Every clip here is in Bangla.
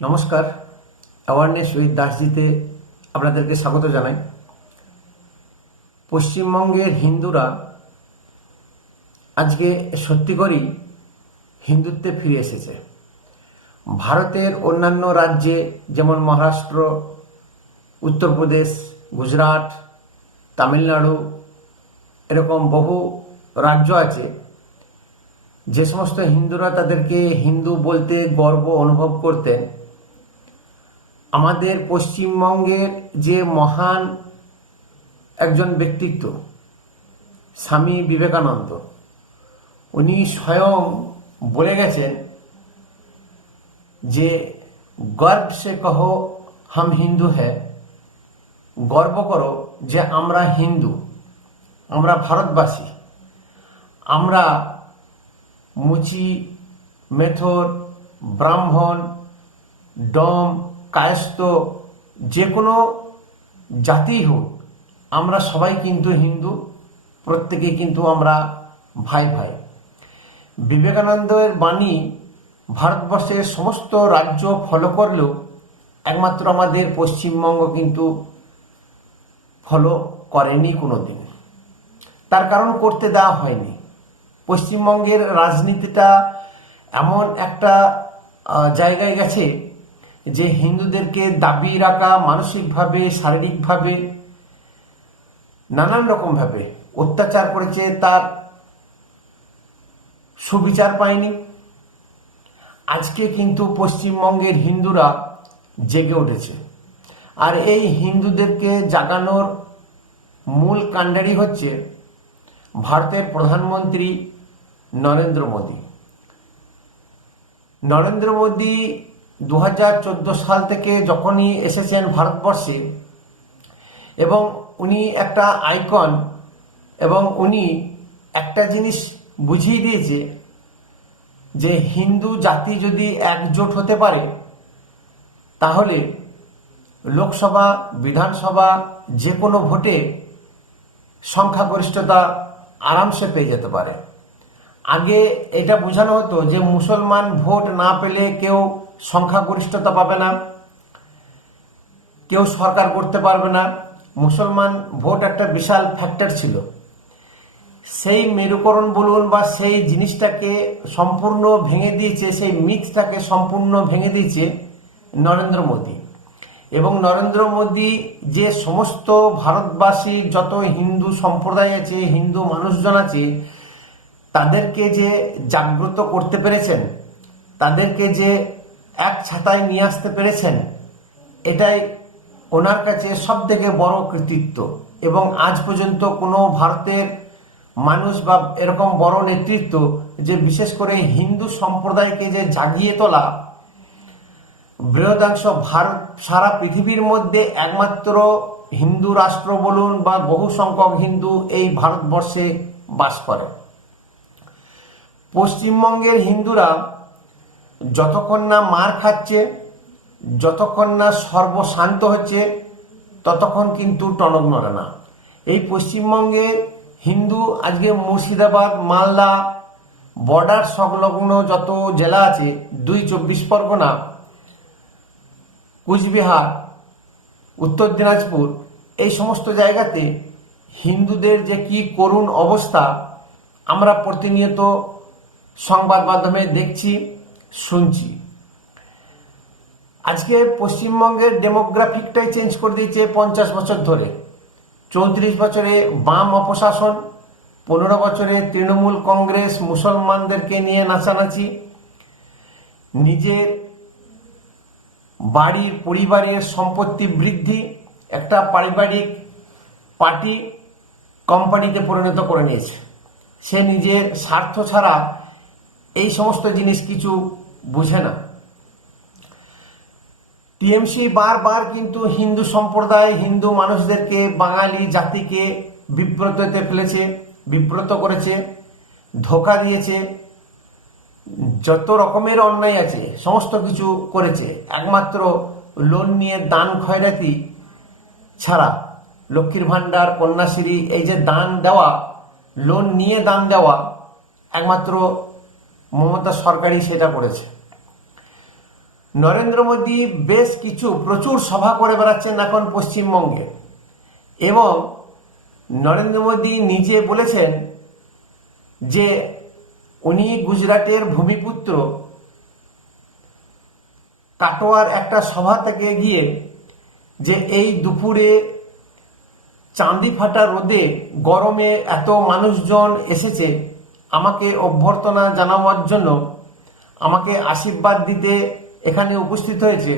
নমস্কার, অ্যাওয়ারনেস উইথ দাসজিতে আপনাদেরকে স্বাগত জানাই। পশ্চিমবঙ্গের হিন্দুরা আজকে সত্যি করেই হিন্দুত্বে ফিরে এসেছে। ভারতের অন্যান্য রাজ্যে যেমন মহারাষ্ট্র, উত্তরপ্রদেশ, গুজরাট, তামিলনাড়ু এরকম বহু রাজ্য আছে যে সমস্ত হিন্দুরা তাদেরকে হিন্দু বলতে গর্ব অনুভব করতেন। আমাদের পশ্চিমবঙ্গের যে মহান একজন ব্যক্তিত্ব স্বামী বিবেকানন্দ, উনি স্বয়ং বলে গেছেন যে গর্ব সে কহো হাম হিন্দু হ্যায়, গর্ব করো যে আমরা হিন্দু, আমরা ভারতবাসী। আমরা মুচি, মেথর, ব্রাহ্মণ, ডম, কায়স্থ, যে কোনো জাতি হোক, আমরা সবাই কিন্তু হিন্দু, প্রত্যেকে কিন্তু আমরা ভাই ভাই। বিবেকানন্দের বাণী ভারতবর্ষের সমস্ত রাজ্য ফলো করলেও একমাত্র আমাদের পশ্চিমবঙ্গ কিন্তু ফলো করেনি কোনো দিন। তার কারণ করতে দেওয়া হয়নি। পশ্চিমবঙ্গের রাজনীতিটা এমন একটা জায়গায় গেছে যে হিন্দুদেরকে দাবি রাখা মানসিকভাবে, শারীরিকভাবে, নানান রকমভাবে অত্যাচার করেছে, তার সুবিচার পায়নি। আজকে কিন্তু পশ্চিমবঙ্গের হিন্দুরা জেগে উঠেছে, আর এই হিন্দুদেরকে জাগানোর মূল কাণ্ডারি হচ্ছে ভারতের প্রধানমন্ত্রী নরেন্দ্র মোদী। নরেন্দ্র মোদী 2014 সাল থেকে যখনই এসেছেন ভারতবর্ষে, এবং উনি একটা আইকন, এবং উনি একটা জিনিস বুঝিয়ে দিয়েছে যে হিন্দু জাতি যদি একজোট হতে পারে তাহলে লোকসভা, বিধানসভা যে কোনো ভোটে সংখ্যাগরিষ্ঠতা আরামসে পেয়ে যেতে পারে। আগে এটা বোঝানো হতো যে মুসলমান ভোট না পেলে কেউ সংখ্যাগরিষ্ঠতা পাবে না, কেউ সরকার করতে পারবে না। মুসলমান ভোট একটা বিশাল ফ্যাক্টর ছিল। সেই মেরুকরণ বলুন বা সেই জিনিসটাকে সম্পূর্ণ ভেঙে দিয়েছে, সেই মিথটাকে সম্পূর্ণ ভেঙে দিয়েছে নরেন্দ্র মোদী। এবং নরেন্দ্র মোদী যে সমস্ত ভারতবাসী, যত হিন্দু সম্প্রদায় আছে, হিন্দু মানুষজন আছে, তাদেরকে যে জাগ্রত করতে পেরেছেন, তাদেরকে যে এক ছাতায় নিয়ে আসতে পেরেছেন, এটাই ওনার কাছে সব থেকে বড় কৃতিত্ব। এবং আজ পর্যন্ত কোনো ভারতের মানুষ বা এরকম বড় নেতৃত্ব যে বিশেষ করে হিন্দু সম্প্রদায়কে যে জাগিয়ে তোলা, বৃহদাংশ ভারত, সারা পৃথিবীর মধ্যে একমাত্র হিন্দু রাষ্ট্র বলুন বা বহু সংখ্যক হিন্দু এই ভারতবর্ষে বাস করে। পশ্চিমবঙ্গের হিন্দুরা যতক্ষণ না মার খাচ্ছে, যতক্ষণ না সর্বশান্ত হচ্ছে, ততক্ষণ কিন্তু টনক নড়ে না। এই পশ্চিমবঙ্গে হিন্দু আজকে মুর্শিদাবাদ, মালদা, বর্ডার সংলগ্ন যত জেলা আছে, 2 24 পরগনা, কুচবিহার, উত্তর দিনাজপুর, এই সমস্ত জায়গাতে হিন্দুদের যে কি করুণ অবস্থা আমরা প্রতিনিয়ত সংবাদ মাধ্যমে দেখছি, শুনছি। আজকে পশ্চিমবঙ্গের ডেমোগ্রাফিকটাই চেঞ্জ করে দিয়েছে 50 বছর ধরে। 34 বছরে বাম অপশাসন, 15 বছরে তৃণমূল কংগ্রেস মুসলমানদেরকে নিয়ে নাচানাচি, নিজের বাড়ির পরিবারের সম্পত্তি বৃদ্ধি, একটা পারিবারিক পার্টি কোম্পানিতে পরিণত করে নিয়েছে। সে নিজের স্বার্থ ছাড়া এই সমস্ত জিনিস কিছু বুঝে না। টিএমসি বারবার কিন্তু হিন্দু সম্প্রদায়, হিন্দু মানুষদেরকে, বাঙালি জাতিকে বিব্রততে ফেলেছে, বিব্রত করেছে, ধোঁকা দিয়েছে, যত রকমের অন্যায় আছে সমস্ত কিছু করেছে। একমাত্র লোন নিয়ে দান খয়রাতি ছাড়া, লক্ষ্মীর ভাণ্ডার, কন্যাশ্রী, এই যে দান দেওয়া, লোন নিয়ে দান দেওয়া, একমাত্র মমতা সরকারই সেটা করেছে। নরেন্দ্র মোদী বেশ কিছু প্রচুর সভা করে বেড়াচ্ছেন এখন পশ্চিমবঙ্গে, এবং নরেন্দ্র মোদী নিজে বলেছেন যে উনি গুজরাটের ভূমিপুত্র কাটোয়ার একটা সভা থেকে গিয়ে যে এই দুপুরে চাঁদি ফাটা রোদে গরমে এত মানুষজন এসেছে আমাকে অভ্যর্থনা জানাবার জন্য, আমাকে আশীর্বাদ দিতে এখানে উপস্থিত হয়েছে,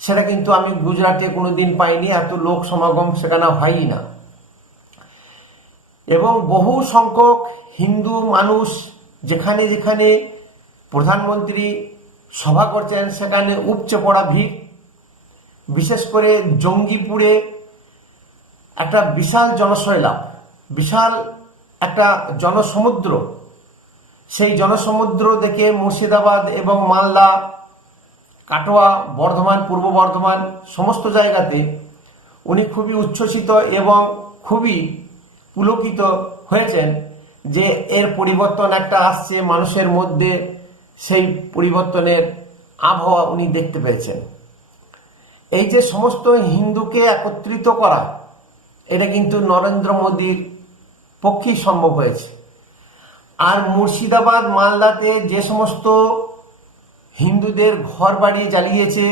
সেটা কিন্তু আমি গুজরাটে কোনোদিন পাইনি। এত লোক সমাগম সেখানে হয়ই না। এবং বহু সংখ্যক হিন্দু মানুষ যেখানে যেখানে প্রধানমন্ত্রী সভা করছেন সেখানে উপচে পড়া ভিড়। বিশেষ করে জঙ্গিপুরে একটা বিশাল জনশৈলাভ, বিশাল একটা জনসমুদ্র। সেই জনসমুদ্র দেখে মুর্শিদাবাদ এবং মালদা, কাটোয়া, বর্ধমান, পূর্ব বর্ধমান সমস্ত জায়গাতে উনি খুবই উচ্ছ্বসিত এবং খুবই পুলকিত হয়েছেন যে এর পরিবর্তন একটা আসছে মানুষের মধ্যে, সেই পরিবর্তনের আবহাওয়া উনি দেখতে পেয়েছেন। এই যে সমস্ত হিন্দুকে একত্রিত করা, এটা কিন্তু নরেন্দ্র মোদীর পক্ষেই সম্ভব হয়েছে। আর মুর্শিদাবাদ, মালদাতে যে সমস্ত হিন্দুদের ঘর বাড়ি জ্বালিয়েছে,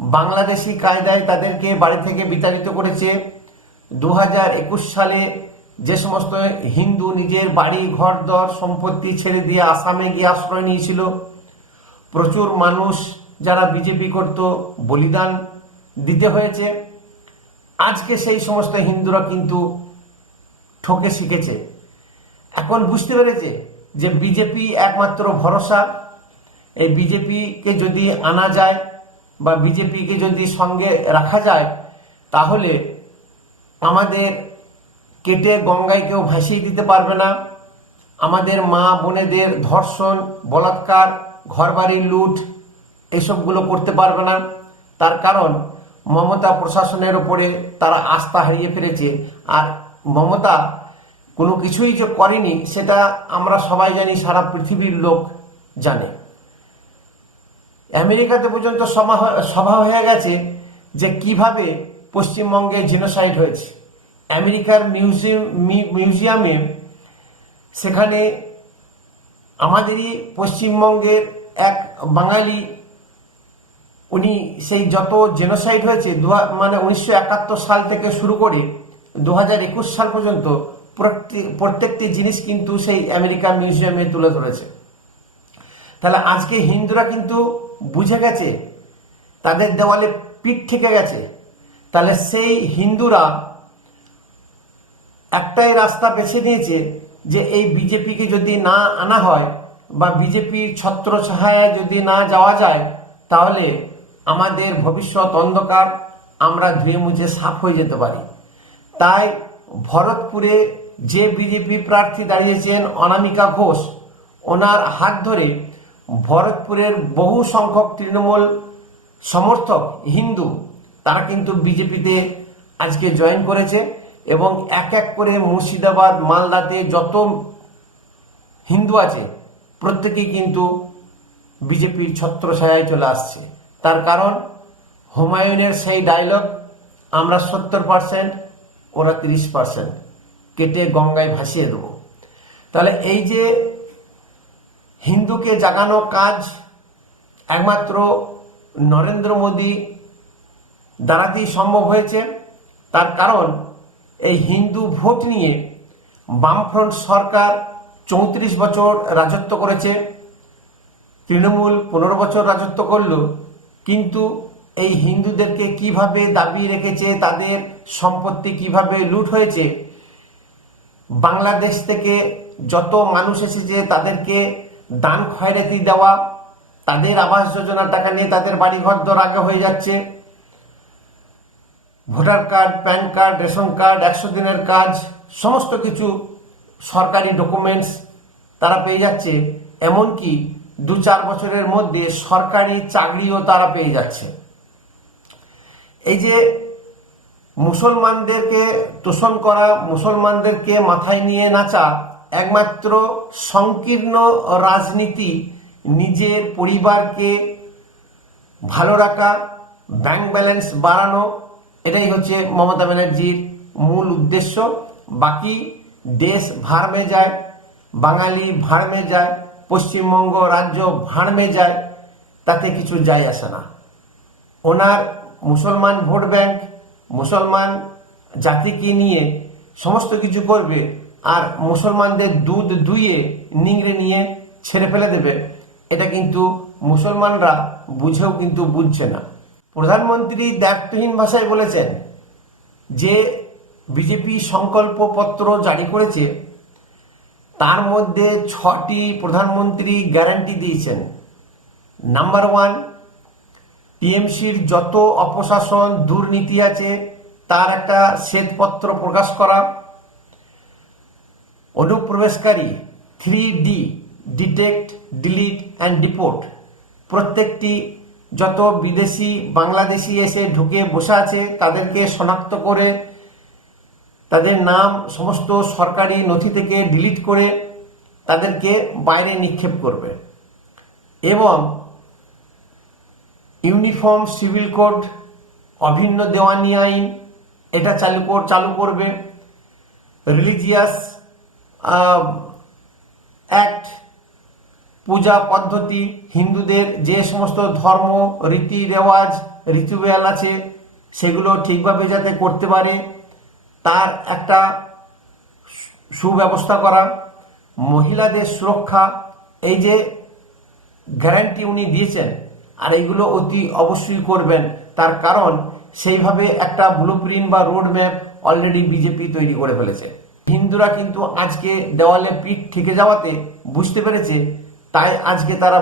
বাংলাদেশি কায়দায় তাদেরকে বাড়ি থেকে বিতাড়িত করেছে, 2021 সালে যে সমস্ত হিন্দু নিজের বাড়ি ঘর দর সম্পত্তি ছেড়ে দিয়ে আসামে গিয়ে আশ্রয় নিয়েছিল, প্রচুর মানুষ যারা বিজেপি করত বলিদান দিতে হয়েছে। আজকে সেই সমস্ত হিন্দুরা কিন্তু ঠকে শিখেছে, এখন বুঝতে পেরেছে যে বিজেপি একমাত্র ভরসা। এই বিজেপিকে যদি আনা যায় বা বিজেপিকে যদি সঙ্গে রাখা যায়, তাহলে আমাদের কেটে গঙ্গায় কেউ ভাসিয়ে দিতে পারবে না। আমাদের মা বোনেদের ধর্ষণ, বলাৎকার, ঘরবাড়ি লুট এসবগুলো করতে পারবে না। তার কারণ মমতা প্রশাসনের উপরে তারা আস্থা হারিয়ে ফেলেছে। আর মমতা কোনো কিছুই যে করেনি সেটা আমরা সবাই জানি, সারা পৃথিবীর লোক জানে। আমেরিকাতে পর্যন্ত সভা হয়ে গেছে যে কিভাবে পশ্চিমবঙ্গে জেনোসাইড হয়েছে। আমেরিকার মিউজিয়ামে সেখানে আমাদেরই পশ্চিমবঙ্গের এক বাঙালি, উনি সেই যত জেনোসাইড হয়েছে 1971 সাল থেকে শুরু করে 2021 সাল পর্যন্ত প্রত্যেকটি জিনিস কিন্তু সেই আমেরিকান মিউজিয়ামে তুলে ধরেছে। তাহলে আজকে হিন্দুরা কিন্তু বুঝে গেছে, তাদের দেওয়ালে পিঠ থেকে গেছে। তাহলে সেই হিন্দুরা একটাই রাস্তা বেছে নিয়েছে যে এই বিজেপিকে যদি না আনা হয় বা বিজেপির ছত্রছায়ায় যদি না যাওয়া যায়, তাহলে আমাদের ভবিষ্যৎ অন্ধকার, আমরা ধুয়ে মুছে সাফ হয়ে যেতে পারি। তাই ভরতপুরে যে বিজেপি প্রার্থী দাঁড়িয়েছেন অনামিকা ঘোষ, ওনার হাত ধরে ভরতপুরের বহু সংখ্যক তৃণমূল সমর্থক হিন্দু তারা কিন্তু বিজেপিতে আজকে জয়েন করেছে। এবং এক এক করে মুর্শিদাবাদ, মালদাতে যত হিন্দু আছে প্রত্যেকেই কিন্তু বিজেপির ছত্রছায়ায় চলে আসছে। তার কারণ হুমায়ুনের সেই ডায়লগ, আমরা 70%, ওরা 30%, কেটে গঙ্গায় ভাসিয়ে দেব। তাহলে এই যে হিন্দুকে জাগানো কাজ একমাত্র নরেন্দ্র মোদী দ্বারাতেই সম্ভব হয়েছে। তার কারণ এই হিন্দু ভোট নিয়ে বামফ্রন্ট সরকার 34 বছর রাজত্ব করেছে, তৃণমূল 15 বছর রাজত্ব করল, কিন্তু এই হিন্দুদেরকে কিভাবে দাবিয়ে রেখেছে, তাদের সম্পত্তি কিভাবে লুট হয়েছে, বাংলাদেশ থেকে যত মানুষ এসেছে তাদেরকে দান খয়রাতি দেওয়া, তাদের আবাস যোজনার টাকা নিয়ে তাদের বাড়িঘর দর আগে হয়ে যাচ্ছে, voter card, pan card, ration card, 100 দিনের কাজ, সমস্ত কিছু সরকারি ডকুমেন্টস তারা পেয়ে যাচ্ছে। এমনকি 2-4 বছরের মধ্যে সরকারি চাকরিও তারা পেয়ে যাচ্ছে। এই যে মুসলমানদেরকে তোষণ করা, মুসলমানদেরকে মাথায় নিয়ে নাচা একমাত্র সংকীর্ণ রাজনীতি, নিজের পরিবারকে ভালো রাখা, ব্যাংক ব্যালেন্স বাড়ানো, এটাই হচ্ছে মমতা ব্যানার্জির মূল উদ্দেশ্য। বাকি দেশ ভাড় মে যায়, বাঙালি ভাড় মে যায়, পশ্চিমবঙ্গ রাজ্য ভাড় মে যায়, তাতে কিছু যায় আসে না। ওনার মুসলমান ভোট ব্যাংক, মুসলমান জাতিকে নিয়ে সমস্ত কিছু করবে, আর মুসলমানদের দুধ দুইয়ে নিংড়ে নিয়ে ছেড়ে ফেলে দেবে, এটা কিন্তু মুসলমানরা বুঝেও কিন্তু বুঝছে না। প্রধানমন্ত্রী দায়িত্বহীন ভাষায় বলেছেন যে বিজেপি সংকল্পপত্র জারি করেছে, তার মধ্যে 6টি প্রধানমন্ত্রী গ্যারান্টি দিয়েছেন। নাম্বার 1, টিএমসির যত অপশাসন দুর্নীতি আছে তার একটা শ্বেতপত্র প্রকাশ করা। অনুপ্রবেশকারী 3D, detect, delete and deport, প্রত্যেকটি যত বিদেশি বাংলাদেশি এসে ঢুকে বসে আছে তাদেরকে শনাক্ত করে তাদের নাম সমস্ত সরকারি নথি থেকে ডিলিট করে তাদেরকে বাইরে নিক্ষেপ করবে। এবং ইউনিফর্ম সিভিল কোড, অভিন্ন দেওয়ানি আইন, এটা চালু করবে। রিলিজিয়াস অ্যাক্ট, পূজা পদ্ধতি, হিন্দুদের যে সমস্ত ধর্ম রীতি রেওয়াজ রিচুয়াল আছে সেগুলো ঠিকভাবে যাতে করতে পারে তার একটা সুব্যবস্থা করা। মহিলাদের সুরক্ষা, এই যে গ্যারান্টি উনি দিয়েছেন, আর এইগুলো অতি অবশ্যই করবেন, তার কারণ সেইভাবে একটা ব্লুপ্রিন্ট বা রোড ম্যাপ অলরেডি বিজেপি তৈরি করে ফেলেছে। হিন্দুরা কিন্তু আজকে দেওয়ালে পিঠ ঠেকে যাওয়াতে বুঝতে পেরেছে, তাই আজকে তারা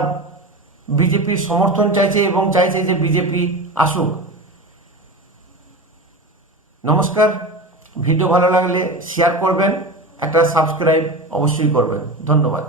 বিজেপির সমর্থন চাইছে এবং চাইছে যে বিজেপি আসুক। নমস্কার, ভিডিও ভালো লাগলে শেয়ার করবেন, একটা সাবস্ক্রাইব অবশ্যই করবেন। ধন্যবাদ।